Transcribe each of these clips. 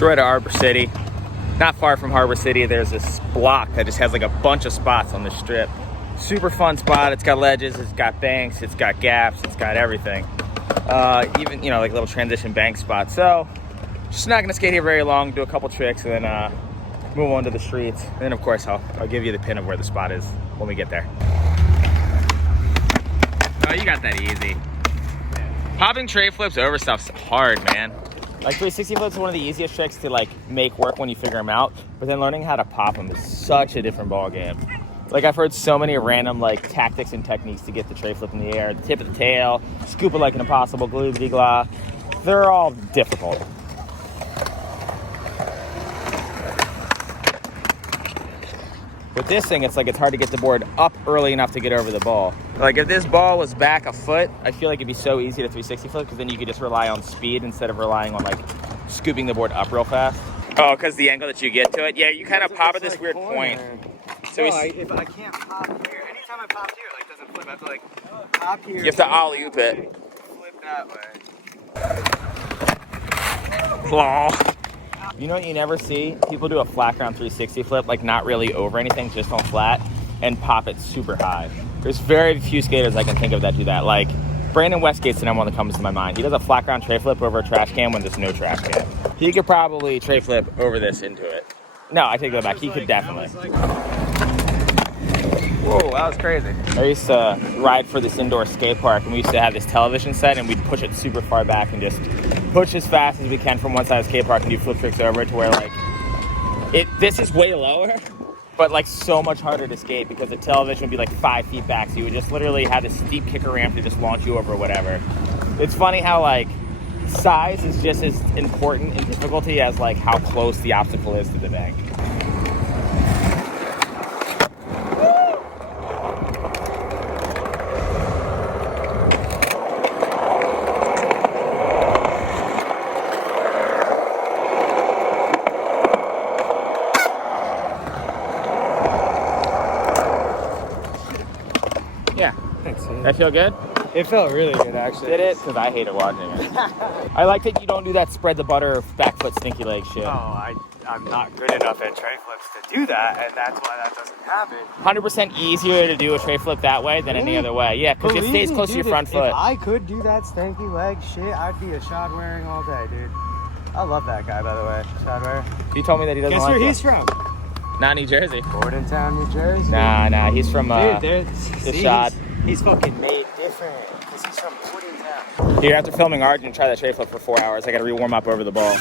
So we're at Harbor City. Not far from Harbor City, there's this block that just has like a bunch of spots on the strip. Super fun spot. It's got ledges, it's got banks, it's got gaps, it's got everything. Even, you know, like little transition bank spots. So, just not gonna skate here very long, do a couple tricks, and then move on to the streets. And then, of course, I'll give you the pin of where the spot is when we get there. Oh, you got that easy. Popping tray flips over stuff's hard, man. Like 360 flips is one of the easiest tricks to like make work when you figure them out, but then learning how to pop them is such a different ball game. Like I've heard so many random like tactics and techniques to get the tray flip in the air, the tip of the tail, scoop it like an impossible, glue-de-glah. They're all difficult. With this thing, it's like it's hard to get the board up early enough to get over the ball. Like if this ball was back a foot, I feel like it'd be so easy to 360 flip because then you could just rely on speed instead of relying on like scooping the board up real fast. Oh, because the angle that you get to it? Yeah, you kind of pop at this weird point. So if I can't pop here, anytime I pop here, like doesn't flip. I have to like pop here. You have to alley-oop it. Flip that way. Claw. You know what you never see? People do a flat ground 360 flip, like not really over anything, just on flat, and pop it super high. There's very few skaters I can think of that do that. Like Brandon Westgate's the number one that comes to my mind. He does a flat ground tray flip over a trash can when there's no trash can. He could probably tray flip over this into it. No, I take that back. He could definitely. Whoa, that was crazy. I used to ride for this indoor skate park, and we used to have this television set, and we'd push it super far back and just push as fast as we can from one side of the skate park and do flip tricks over it to where like this is way lower, but like so much harder to skate because the television would be like 5 feet back, so you would just literally have this steep kicker ramp to just launch you over or whatever. It's funny how like size is just as important in difficulty as like how close the obstacle is to the bank. Yeah. Thanks, man. That feel good? It felt really good, actually. Did it? Because I hated watching it. I like that you don't do that spread the butter, back foot, stinky leg shit. Oh, I'm not good enough at tray flips to do that, and that's why that doesn't happen. 100% easier to do a tray flip that way than any other way. Yeah, because it stays close to your front foot. If I could do that stanky leg shit, I'd be a shot wearing all day, dude. I love that guy, by the way. Shot wearing. You told me that he doesn't Guess like where it. he's from? Not New Jersey. Bordentown, New Jersey. Nah, he's from Dude, the shot. He's fucking made different, because he's from Bordentown. Here, after filming Arjun, try that tray flip for 4 hours. I gotta re-warm up over the ball.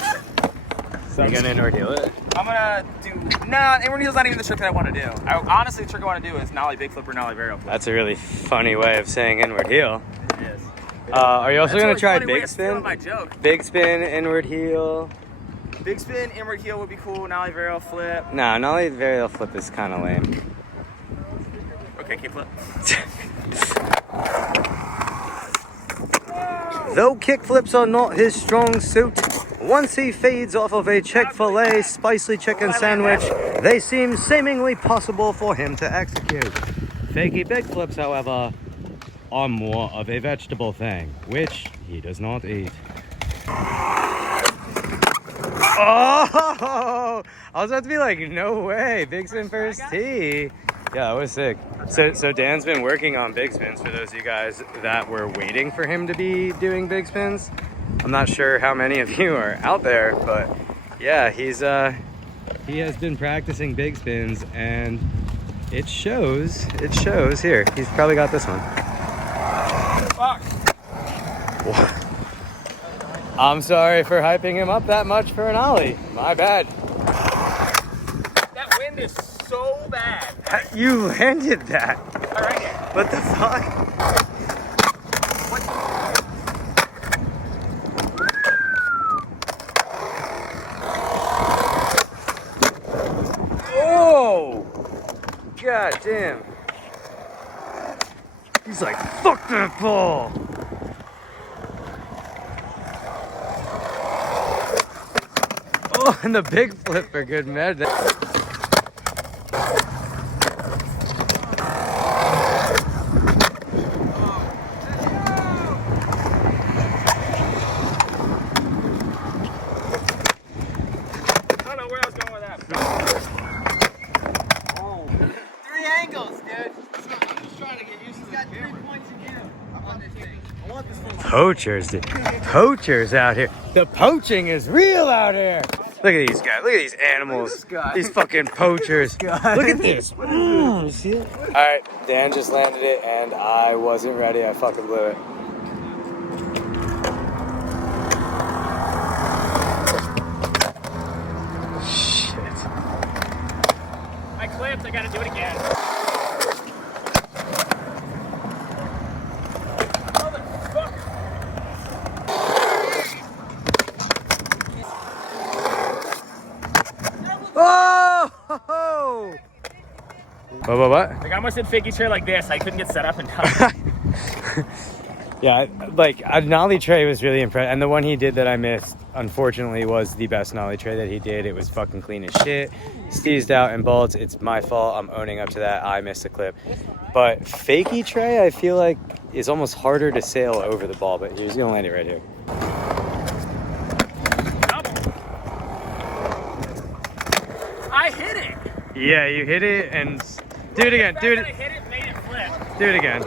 So you gonna inward heel it? I'm gonna do, nah, inward heel's not even the trick that I wanna do. Honestly, the trick I wanna do is nollie big flip or nollie varial flip. That's a really funny way of saying inward heel. It is. Are you also That's gonna really try funny way big of stealing spin? my joke. Big spin, inward heel. Big spin, inward heel would be cool. Nollie varial flip. Nah, nollie varial flip is kind of lame. Okay, kick flip. Though kickflips are not his strong suit, once he feeds off of a Chick-fil-A spicy chicken sandwich, they seem seemingly possible for him to execute. Fakey big flips, however, are more of a vegetable thing, which he does not eat. Oh! I was about to be like, no way, big spin first tee. Yeah, that was sick. So Dan's been working on big spins for those of you guys that were waiting for him to be doing big spins. I'm not sure how many of you are out there, but yeah, he has been practicing big spins and it shows. Here, he's probably got this one. Fuck. I'm sorry for hyping him up that much for an ollie. My bad. That wind is so bad. You landed that. All right here. What the fuck? What? Oh! God damn. He's like, fuck that ball. Oh, and the big flip for good measure. Oh. 3 angles, dude. I'm just trying to get used to that. 3 points again on this thing. I want this one. Poachers, dude. Poachers out here. The poaching is real out here. Look at these guys. Look at these animals. These fucking poachers. Look at this. You see it? All right, Dan just landed it, and I wasn't ready. I fucking blew it. Shit. I clipped. I gotta do it again. Oh! What? Like I almost did fakie tray like this. I couldn't get set up in time. Yeah, like a nollie tray was really impressive, and the one he did that I missed, unfortunately, was the best nollie tray that he did. It was fucking clean as shit, steezed out and bolts. It's my fault. I'm owning up to that. I missed a clip, but fakie tray I feel like is almost harder to sail over the ball. But he's gonna land it right here. I hit it. Yeah, you hit it and do it again. Do it. I hit it, made it flip. Do it again.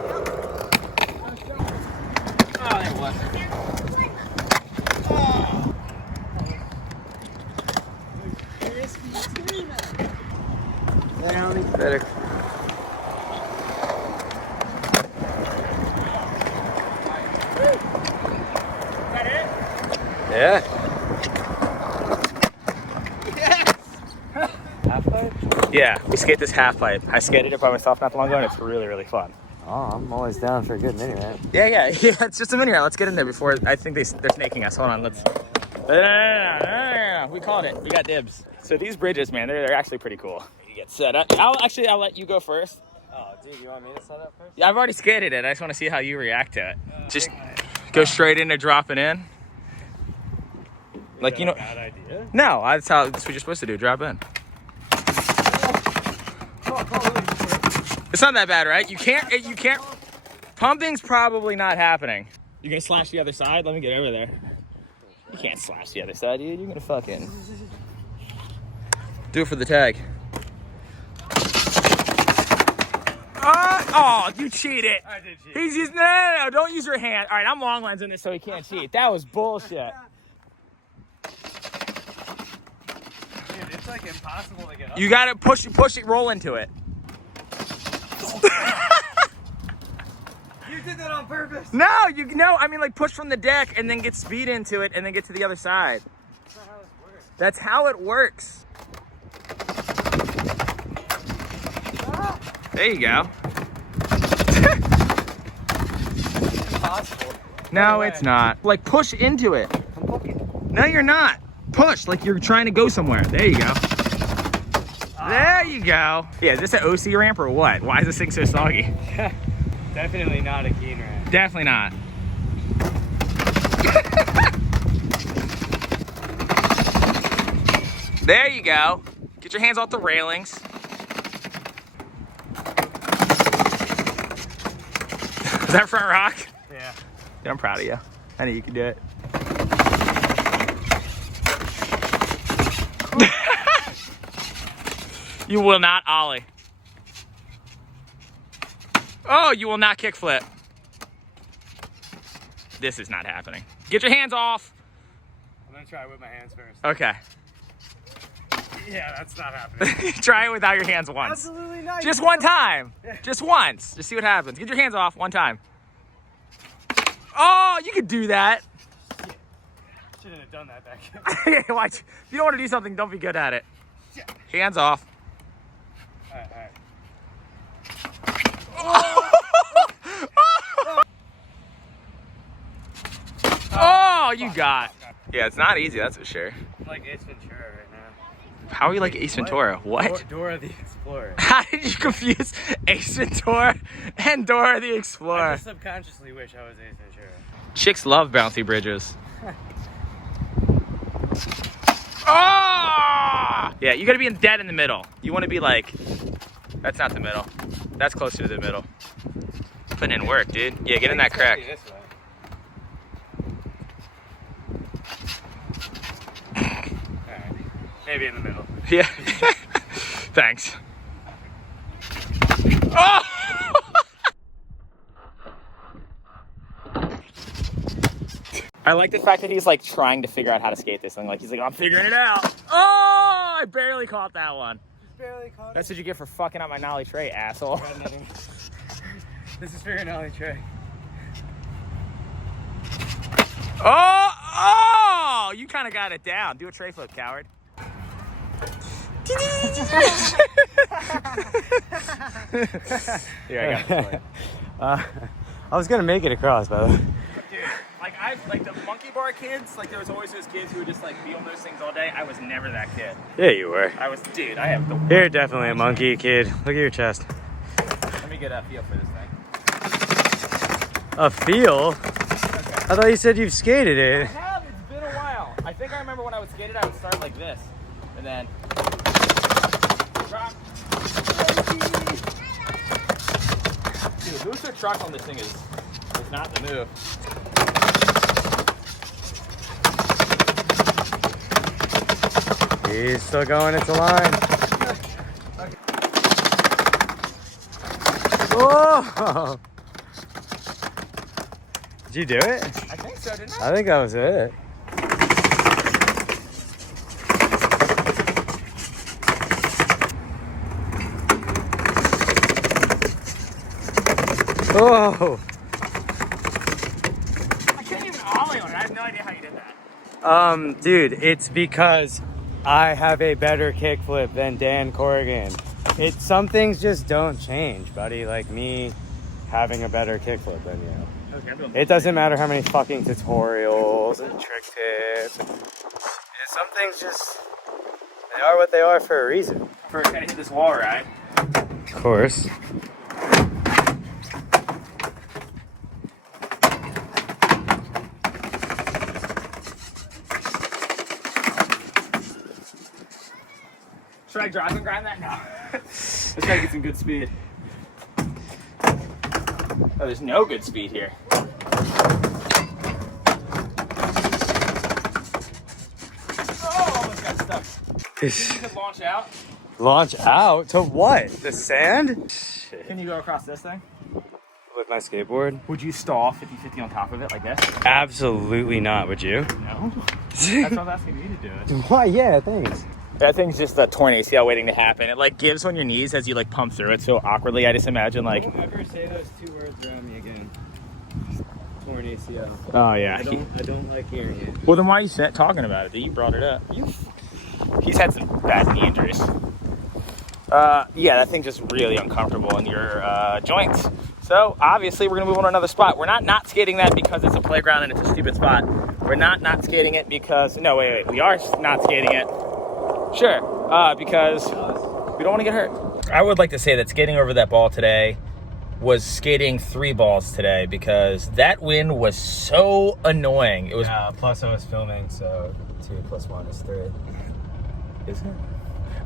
Oh, it wasn't. Better. Is that it? Yeah. Half pipe? Yeah, we skate this half pipe. I skated it by myself not too long ago, and it's really, really fun. Oh, I'm always down for a good mini man. Yeah, it's just a mini round. Let's get in there before I think they're snaking us. Hold on, let's. No. We called it. We got dibs. So these bridges, man, they're actually pretty cool. You get set up. I'll let you go first. Oh, dude, you want me to set up first? Yeah, I've already skated it. I just want to see how you react to it. Just go straight into dropping in. Like, you know. Bad idea? No, that's what you're supposed to do. Drop in. It's not that bad, right? You can't. Pumping's probably not happening. You're gonna slash the other side? Let me get over there. You can't slash the other side, dude. You're gonna fucking do it for the tag. Oh, you cheated. I did cheat. He's using no, don't use your hand. All right, I'm long lensing this so he can't cheat. That was bullshit. Dude, it's like impossible to get up. You gotta push it, roll into it. You did that on purpose. No, I mean like push from the deck and then get speed into it and then get to the other side. That's how it works. There you go. Impossible. No, it's not. Like push into it. I'm poking. No, you're not. Push like you're trying to go somewhere. There you go. There you go. Yeah, is this an OC ramp or what? Why is this thing so soggy? Definitely not a keen ramp. Definitely not. There you go. Get your hands off the railings. Is that front rock? Yeah. Yeah, I'm proud of you. I knew you could do it. You will not ollie. Oh, you will not kickflip. This is not happening. Get your hands off. I'm gonna try it with my hands first. Okay. Yeah, that's not happening. Try it without your hands once. Absolutely not. Just one time. Just once. Just see what happens. Get your hands off one time. Oh, you could do that. Shouldn't have done that back. Watch. If you don't want to do something, don't be good at it. Hands off. All right. Oh, you got. Yeah, it's not easy, that's for sure. I'm like Ace Ventura right now. How are you like Ace Ventura? What? Dora the Explorer. How did you confuse Ace Ventura and Dora the I Explorer? just subconsciously wish I was Ace Ventura. Chicks love bouncy bridges. Oh! Yeah, you gotta be dead in the middle. You wanna be like, that's not the middle. That's closer to the middle. Putting in work, dude. Yeah, get in that crack. This way. Alright. Maybe in the middle. Yeah. Thanks. Oh! I like the fact that he's like trying to figure out how to skate this thing. Like he's like, I'm figuring it out. Oh, I barely caught that one. Barely caught That's what you get for fucking up my nollie tray, asshole. This is for your nollie tray. Oh, you kind of got it down. Do a tray flip, coward. Here, I got this one. I was gonna make it across, by the way. Dude, like the monkey bar kids, like there was always those kids who would just like be on those things all day. I was never that kid. Yeah, you were. Dude, I have the worst. You're definitely a monkey kid. Look at your chest. Let me get a feel for this thing. A feel? Okay. I thought you said you've skated I it. have, it's been a while. I think I remember when I would skate it, I would start like this. And then drop. Dude, booster truck on this thing is not the move. He's still going, it's a line. Oh! Did you do it? I think so, didn't I? I think that was it. Oh! I couldn't even ollie on it. I have no idea how you did that. Dude, it's because I have a better kickflip than Dan Corrigan. Some things just don't change, buddy. Like me having a better kickflip than you. Okay, It doesn't matter how many fucking tutorials and trick tips. Some things just, they are what they are for a reason. First, gotta hit this wall, right? Of course. Should I drive and grind that? No. Let's try to get some good speed. Oh, there's no good speed here. Oh, almost got stuck. You can launch out. Launch out? To what? The sand? Shit. Can you go across this thing? With my skateboard? Would you stall 50-50 on top of it like this? Absolutely not, would you? No. That's what I'm asking you to do it. Why? Yeah, thanks. That thing's just a torn ACL waiting to happen. It like gives on your knees as you like pump through it so awkwardly. I just imagine like. Don't ever say those two words around me again. Torn ACL. Oh yeah. I don't like hearing it. Well then why are you talking about it? You brought it up. He's had some bad knee injuries. Yeah, that thing's just really uncomfortable in your joints. So obviously we're gonna move on to another spot. We're not skating that because it's a playground and it's a stupid spot. We're not skating it because no wait we are not skating it. Sure, because we don't want to get hurt. I would like to say that skating over that ball today was skating 3 balls today because that wind was so annoying. It was. Plus I was filming, so 2 + 1 is 3. Is it?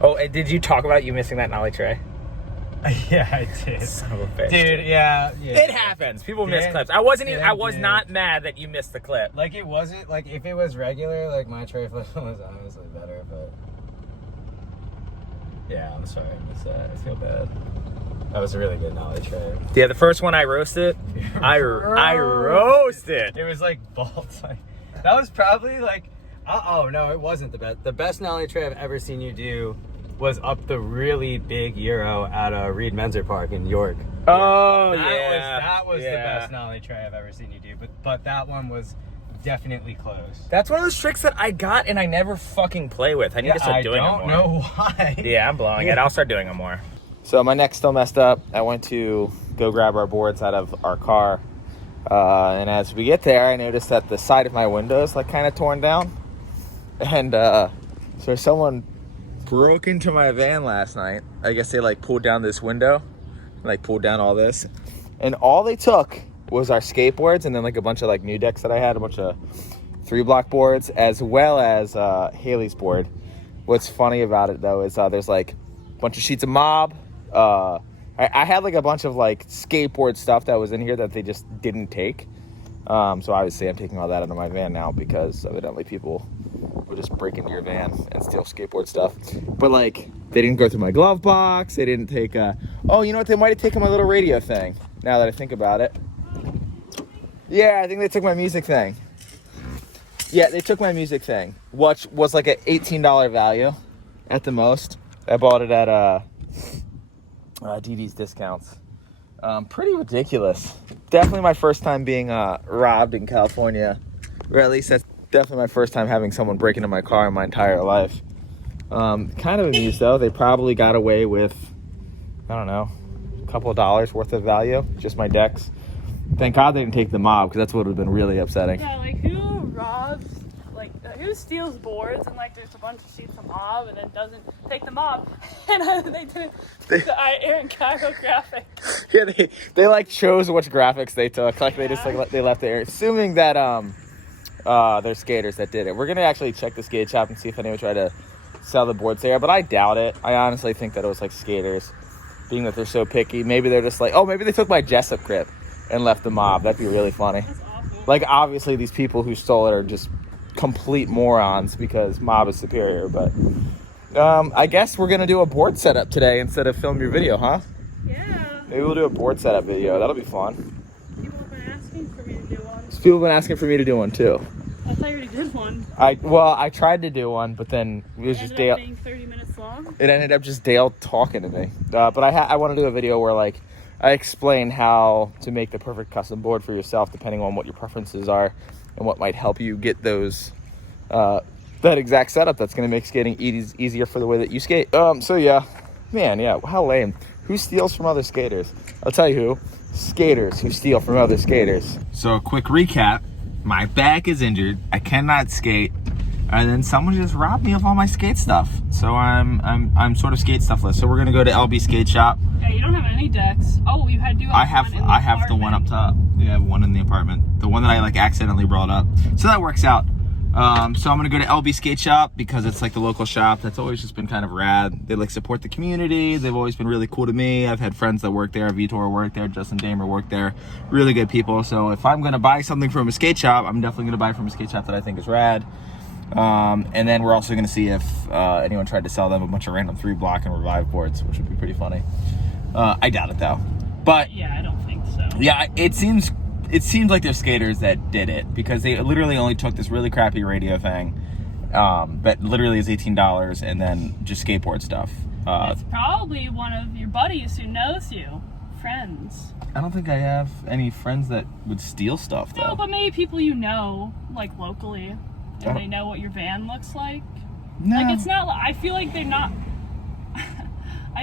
Oh, and did you talk about you missing that nollie tray? Yeah, I did. Son of a bitch. Dude, yeah. It happens. People miss clips. I was not mad that you missed the clip. Like it wasn't, like if it was regular, like my tray flip was honestly better, but. Yeah, I'm sorry I missed that. I feel bad. That was a really good nollie tray. Yeah, the first one I roasted. I roasted. It was like bolts. Like, that was probably like, oh no, it wasn't the best. The best nollie tray I've ever seen you do was up the really big Euro at Reed Menzer Park in York. Oh That was the best nollie tray I've ever seen you do. But that one was definitely close. That's one of those tricks that I got and I never fucking play with. I need to start doing them more. I don't know why. Yeah, I'm blowing it. I'll start doing them more. So my neck's still messed up. I went to go grab our boards out of our car. And as we get there, I noticed that the side of my window is like kind of torn down. And so someone broke into my van last night. I guess they like pulled down this window, like pulled down all this. And all they took was our skateboards and then like a bunch of like new decks that I had, a bunch of 3-block boards, as well as Haley's board. What's funny about it though is there's like a bunch of sheets of mob. I had like a bunch of like skateboard stuff that was in here that they just didn't take. So obviously I'm taking all that out of my van now because evidently people will just break into your van and steal skateboard stuff. But like They didn't go through my glove box. They didn't take oh, you know what? They might have taken my little radio thing, now that I think about it. Yeah, I think they took my music thing. Yeah, they took my music thing, which was like an $18 value at the most. I bought it at DD's Discounts. Pretty ridiculous. Definitely my first time being robbed in California, or at least that's definitely my first time having someone break into my car in my entire life. Kind of amused though. They probably got away with, I don't know, a couple of dollars worth of value, just my decks. Thank God they didn't take the mob, because that's what would have been really upsetting. Yeah, like who robs, like who steals boards and like there's a bunch of sheets of mob and then doesn't take the mob, and they didn't take the Aaron Cairo graphic. Yeah, they like chose which graphics they took. Like they just like they left it. Assuming that there's skaters that did it. We're gonna actually check the skate shop and see if anyone tried to sell the boards there, but I doubt it. I honestly think that it was like skaters, being that they're so picky. Maybe they're just like, oh, maybe they took my Jessup grip and left the mob. That'd be really funny. That's awful. Like, obviously these people who stole it are just complete morons because mob is superior, but I guess we're gonna do a board setup today instead of film your video, huh? Yeah. Maybe we'll do a board setup video. That'll be fun. People have been asking for me to do one. People have been asking for me to do one too. I thought you already did one. I tried to do one, but then it was just Dale. Being 30 minutes long. It ended up just Dale talking to me. But I want to do a video where like I explain how to make the perfect custom board for yourself, depending on what your preferences are and what might help you get those that exact setup that's going to make skating easier for the way that you skate. So yeah, man, yeah, how lame. Who steals from other skaters? I'll tell you who. Skaters who steal from other skaters. So a quick recap. My back is injured. I cannot skate. And then someone just robbed me of all my skate stuff. So I'm sort of skate stuffless. So we're gonna go to LB Skate Shop. Yeah, you don't have any decks. Oh, you had to. I have the one up top. Yeah, I have one in the apartment. The one that I like accidentally brought up. So that works out. So I'm gonna go to LB Skate Shop because it's like the local shop. That's always just been kind of rad. They like support the community. They've always been really cool to me. I've had friends that work there. Vitor worked there. Justin Damer worked there. Really good people. So if I'm gonna buy something from a skate shop, I'm definitely gonna buy from a skate shop that I think is rad. And then we're also gonna see if anyone tried to sell them a bunch of random 3-block and Revive boards, which would be pretty funny. I doubt it though. But yeah, I don't think so. Yeah, it seems like they're skaters that did it, because they literally only took this really crappy radio thing that literally is $18 and then just skateboard stuff. It's probably one of your buddies who knows you. Friends. I don't think I have any friends that would steal stuff though. No, but maybe people you know, like locally, and they know what your van looks like. No. Like it's not, I feel like they're not.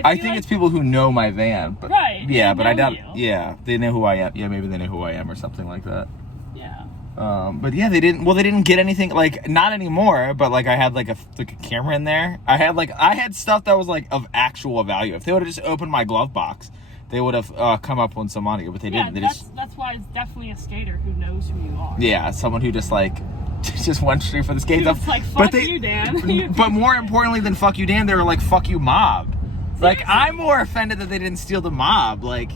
I think it's people who know my van, but right, yeah, but I doubt. You. Yeah, they know who I am. Yeah, maybe they know who I am or something like that. Yeah. But yeah, they didn't get anything, like, not anymore. But like, I had like a camera in there. I had stuff that was like of actual value. If they would have just opened my glove box, they would have come up with some money. But they didn't. That's why it's definitely a skater who knows who you are. Yeah, someone who just like just went straight for the skate stuff. Like fuck you, Dan. But more importantly than fuck you, Dan, they were like fuck you, mob. Like, I'm more offended that they didn't steal the mob. Like,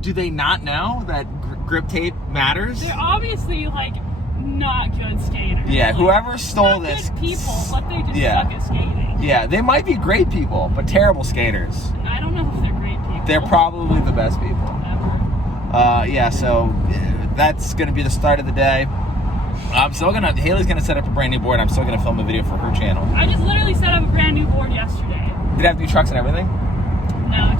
do they not know that grip tape matters? They're obviously, like, not good skaters. Yeah, like, whoever stole this... Good people, but they just suck at skating. Yeah, they might be great people, but terrible skaters. And I don't know if they're great people. They're probably the best people. Ever. Yeah, so that's going to be the start of the day. Haley's going to set up a brand new board. I'm still going to film a video for her channel. I just literally set up a brand new board yesterday. Did it have new trucks and everything? No.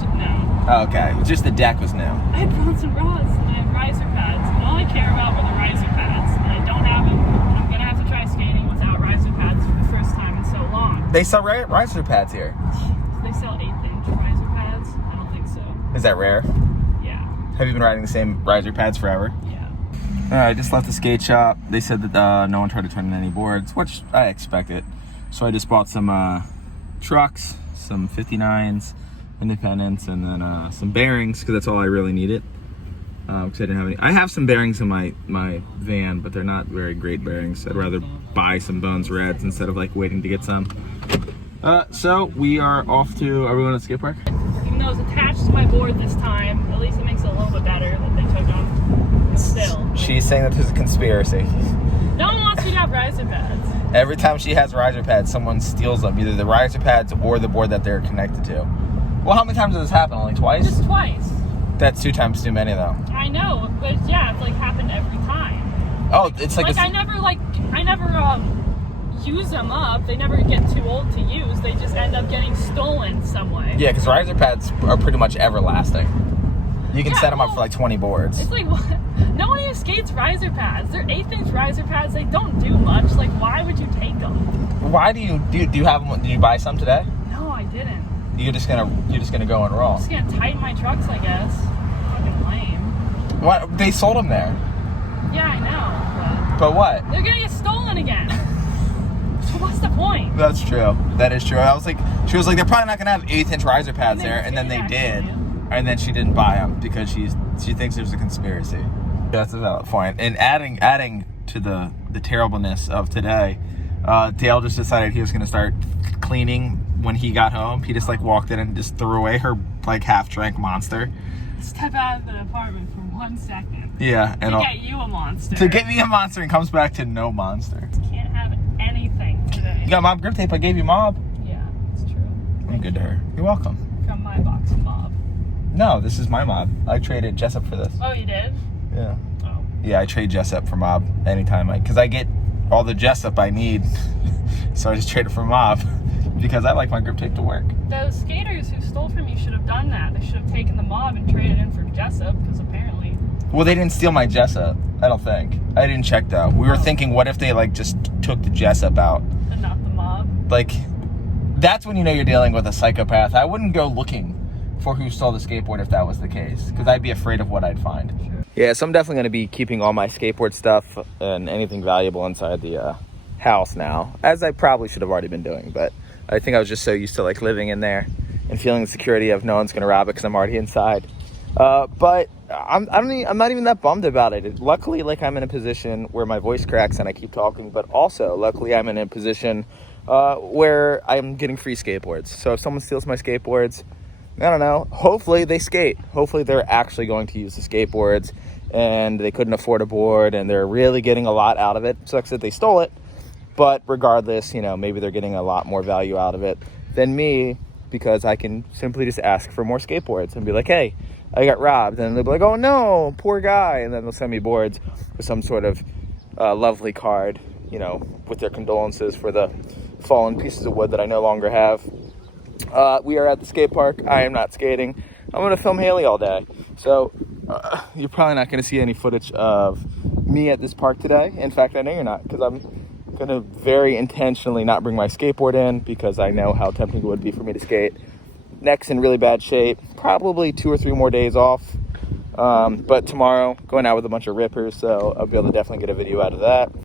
Oh, okay. Just the deck was new. I had bronze and rods and I had riser pads. And all I care about were the riser pads. And I don't have them. I'm going to have to try skating without riser pads for the first time in so long. They sell riser pads here. They sell 8-inch riser pads? I don't think so. Is that rare? Yeah. Have you been riding the same riser pads forever? Yeah. I just left the skate shop. They said that no one tried to turn in any boards, which I expected. So I just bought some trucks, some 59s, independents, and then some bearings, because that's all I really needed. Because I didn't have any. I have some bearings in my van, but they're not very great bearings. I'd rather buy some Bones Reds instead of like waiting to get some. So we are off to. Are we going to the skate park? Even though it's attached to my board this time, at least it makes it a little bit better that they took them. Still. She's saying that there's a conspiracy. No one wants you to have riser pads. Every time she has riser pads, someone steals them, either the riser pads or the board that they're connected to. Well, how many times does this happen? Only twice? Just twice. That's 2 times too many, though. I know, but yeah, it's like happened every time. Oh, it's like I never use them up. They never get too old to use. They just end up getting stolen some way. Yeah, because riser pads are pretty much everlasting. You can set them up for like 20 boards. It's like, what? No one who skates riser pads. They're 1/8-inch riser pads. They don't do much. Like, why would you take them? Why do you have them? Did you buy some today? No, I didn't. You're just gonna go and roll. I'm just gonna tighten my trucks, I guess. Fucking lame. What? They sold them there. Yeah, I know. But what? They're gonna get stolen again. So what's the point? That's true. That is true. She was like, they're probably not gonna have 1/8-inch riser pads there, and then they did, and then she didn't buy them because she thinks there's a conspiracy. That's a valid point. And adding to the terribleness of today, Dale just decided he was gonna start cleaning when he got home. He just like walked in and just threw away her like half-drank Monster. Step out of the apartment for 1 second. Yeah, and to get you a Monster. To get me a Monster, and comes back to no Monster. Can't have anything today. You got Mob grip tape. I gave you Mob. Yeah, it's true. I'm good to her. You're welcome. From my box of Mob. No, this is my Mob. I traded Jessup for this. Oh, you did? Yeah. Oh. Yeah, I trade Jessup for Mob anytime, because I get all the Jessup I need, so I just trade it for Mob because I like my grip tape to work. Those skaters who stole from you should have done that. They should have taken the Mob and traded in for Jessup, because apparently. Well, they didn't steal my Jessup. I don't think. I didn't check though. We were thinking, what if they like just took the Jessup out? And not the Mob. Like, that's when you know you're dealing with a psychopath. I wouldn't go looking for who stole the skateboard if that was the case, because I'd be afraid of what I'd find. Sure. Yeah, so I'm definitely going to be keeping all my skateboard stuff and anything valuable inside the house now, as I probably should have already been doing, but I think I was just so used to like living in there and feeling the security of no one's going to rob it because I'm already inside. But I'm not even that bummed about it. Luckily, like, I'm in a position where my voice cracks and I keep talking, but also luckily I'm in a position where I'm getting free skateboards. So if someone steals my skateboards, I don't know, hopefully they skate. Hopefully they're actually going to use the skateboards and they couldn't afford a board and they're really getting a lot out of it. Sucks that they stole it, but regardless, you know, maybe they're getting a lot more value out of it than me, because I can simply just ask for more skateboards and be like, hey, I got robbed. And they'll be like, oh no, poor guy. And then they'll send me boards with some sort of lovely card, you know, with their condolences for the fallen pieces of wood that I no longer have. We are at the skate park. I am not skating. I'm going to film Haley all day. So you're probably not going to see any footage of me at this park today. In fact, I know you're not, because I'm going to very intentionally not bring my skateboard in, because I know how tempting it would be for me to skate. Neck's in really bad shape. Probably 2 or 3 more days off. But tomorrow, going out with a bunch of rippers, so I'll be able to definitely get a video out of that.